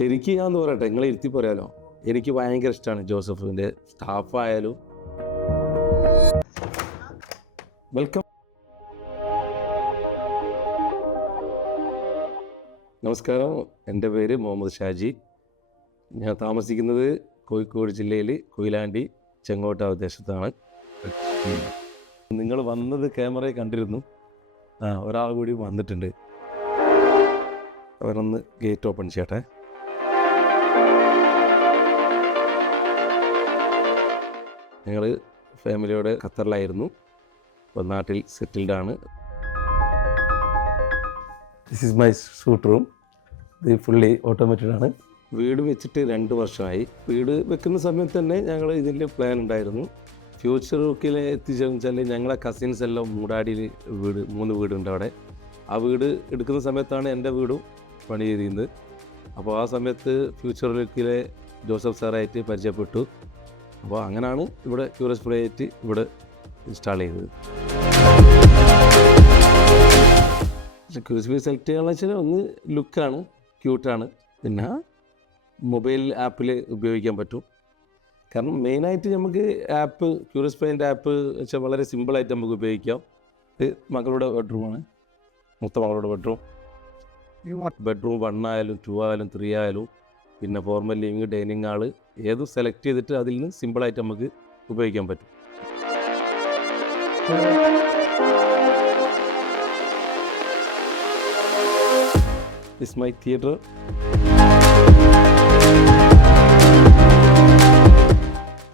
ശരിക്കും ഞാൻ പറയട്ടെ, നിങ്ങളെ ഇരുത്തി പറയാലോ, എനിക്ക് ഭയങ്കര ഇഷ്ടമാണ് ജോസഫിൻ്റെ സ്റ്റാഫായാലും. വെൽക്കം. നമസ്കാരം, എൻ്റെ പേര് മുഹമ്മദ് ഷാജി. ഞാൻ താമസിക്കുന്നത് കോഴിക്കോട് ജില്ലയിൽ കൊയിലാണ്ടി ചെങ്ങോട്ട ദേശത്താണ്. നിങ്ങൾ വന്നത് ക്യാമറയിൽ കണ്ടിരുന്നു. ഒരാൾ കൂടി വന്നിട്ടുണ്ട്. അവരൊന്ന് ഗേറ്റ് ഓപ്പൺ ചെയ്യട്ടെ. ഞങ്ങൾ ഫാമിലിയോടെ ഖത്തറിലായിരുന്നു, ഇപ്പോൾ നാട്ടിൽ സെറ്റിൽഡാണ്. This is my suite room. ഇത് ഫുള്ളി ഓട്ടോമാറ്റഡ് ആണ്. വീട് വെച്ചിട്ട് 2 വർഷമായി. വീട് വെക്കുന്ന സമയത്ത് തന്നെ ഞങ്ങൾ ഇതിൻ്റെ പ്ലാൻ ഉണ്ടായിരുന്നു. ഫ്യൂച്ചർ ലുക്കിൽ എത്തിച്ചെന്ന് ഞങ്ങളെ കസിൻസ് എല്ലാം മൂടാടിയിൽ 3 വീടുണ്ട് അവിടെ. ആ വീട് എടുക്കുന്ന സമയത്താണ് എൻ്റെ വീടും പണി ചെയ്തിരുന്നത്. അപ്പോൾ ആ സമയത്ത് ഫ്യൂച്ചർ ലുക്കിലെ ജോസഫ് സാറായിട്ട് പരിചയപ്പെട്ടു. അപ്പോൾ അങ്ങനെയാണ് ഇവിടെ ക്യൂറിയസ് പ്ലേ ആയിട്ട് ഇവിടെ ഇൻസ്റ്റാൾ ചെയ്തത്. ക്യൂറിയസ് പ്ലേ സെലക്ട് ചെയ്യാന്ന് വെച്ചാൽ ഒന്ന് ലുക്കാണ്, ക്യൂട്ടാണ്, പിന്നെ മൊബൈൽ ആപ്പിൽ ഉപയോഗിക്കാൻ പറ്റും. കാരണം മെയിനായിട്ട് നമുക്ക് ആപ്പ് ക്യൂറിയസ് പ്ലേൻ്റെ ആപ്പ് വെച്ചാൽ വളരെ സിമ്പിളായിട്ട് നമുക്ക് ഉപയോഗിക്കാം. ഇത് മകളുടെ ബെഡ്റൂമാണ്, മൂത്ത മകളുടെ ബെഡ്റൂം. ബെഡ്റൂം 1 ആയാലും 2 ആയാലും 3 ആയാലും, പിന്നെ ഫോർമൽ ലിവിങ്, ഡൈനിങ് ഹാള്, ഏതും സെലക്ട് ചെയ്തിട്ട് അതിൽ നിന്ന് സിമ്പിളായിട്ട് നമുക്ക് ഉപയോഗിക്കാൻ പറ്റും. This my theatre.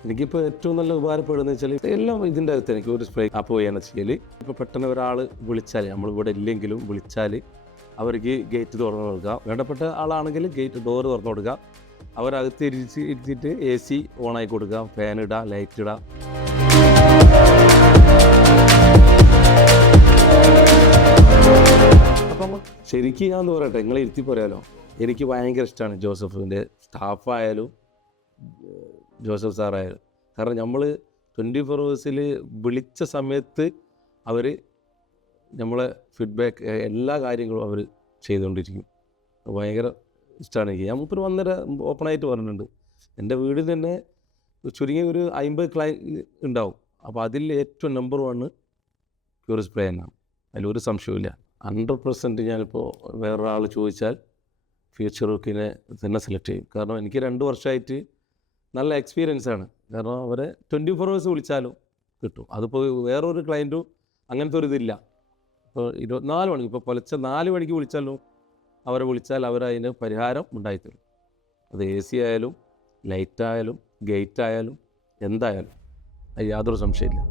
എനിക്കിപ്പോൾ ഏറ്റവും നല്ല ഉപകാരപ്പെടുന്നത് വെച്ചാൽ എല്ലാം ഇതിൻ്റെ അകത്ത് എനിക്ക് ഒരു സ്പ്രേ ആപ്പ് വഴിയാണ് ചെയ്യൽ. ഇപ്പോൾ പെട്ടെന്ന് ഒരാൾ വിളിച്ചാൽ, നമ്മളിവിടെ ഇല്ലെങ്കിലും വിളിച്ചാൽ അവർക്ക് ഗേറ്റ് തുറന്നു കൊടുക്കുക. വേണ്ടപ്പെട്ട ആളാണെങ്കിൽ ഗേറ്റ് ഡോറ് തുറന്നു കൊടുക്കുക. അവരകത്ത് ഇരുത്തിയിട്ട് AC ഓണാക്കി കൊടുക്കുക, ഫാൻ ഇടുക, ലൈറ്റ് ഇടുക. അപ്പം ശരിക്കും ഞാൻ പറയട്ടെ, നിങ്ങളെ ഇരുത്തി പറയാലോ, എനിക്ക് ഭയങ്കര ഇഷ്ടമാണ് ജോസഫിൻ്റെ സ്റ്റാഫായാലും ജോസഫ് സാറായാലും. കാരണം നമ്മൾ 24 hours വിളിച്ച സമയത്ത് അവർ നമ്മളെ ഫീഡ്ബാക്ക് എല്ലാ കാര്യങ്ങളും അവർ ചെയ്തുകൊണ്ടിരിക്കും. ഭയങ്കര ഇഷ്ടമാണ് എനിക്ക്. ഞാൻ മുപ്പര് വന്നേര ഓപ്പണായിട്ട് പറഞ്ഞിട്ടുണ്ട്, എൻ്റെ വീടിൽ തന്നെ ചുരുങ്ങിയ ഒരു 50 ക്ലയൻറ്റ് ഉണ്ടാവും. അപ്പോൾ അതിൽ ഏറ്റവും നമ്പർ 1 ക്യൂറിയസ് പ്ലേ തന്നെയാണ്, അതിലൊരു സംശയമില്ല. 100% ഞാനിപ്പോൾ വേറൊരാൾ ചോദിച്ചാൽ ഫ്യൂച്ചർ ലുക്കിനെ തന്നെ സെലക്ട് ചെയ്യും. കാരണം എനിക്ക് 2 വർഷമായിട്ട് നല്ല എക്സ്പീരിയൻസ് ആണ്. കാരണം അവരെ 24 hours വിളിച്ചാലും കിട്ടും. അതിപ്പോൾ വേറൊരു ക്ലയൻറ്റും അങ്ങനത്തെ ഒരു ഇതില്ല. ഇപ്പോൾ 24 മണിക്ക്, ഇപ്പോൾ പുലർച്ച 4 മണിക്ക് വിളിച്ചാലും അവരെ വിളിച്ചാൽ അവരതിന് പരിഹാരം ഉണ്ടായിത്തരും. അത് AC ആയാലും ലൈറ്റായാലും ഗേറ്റ് ആയാലും എന്തായാലും, അത് യാതൊരു സംശയമില്ല.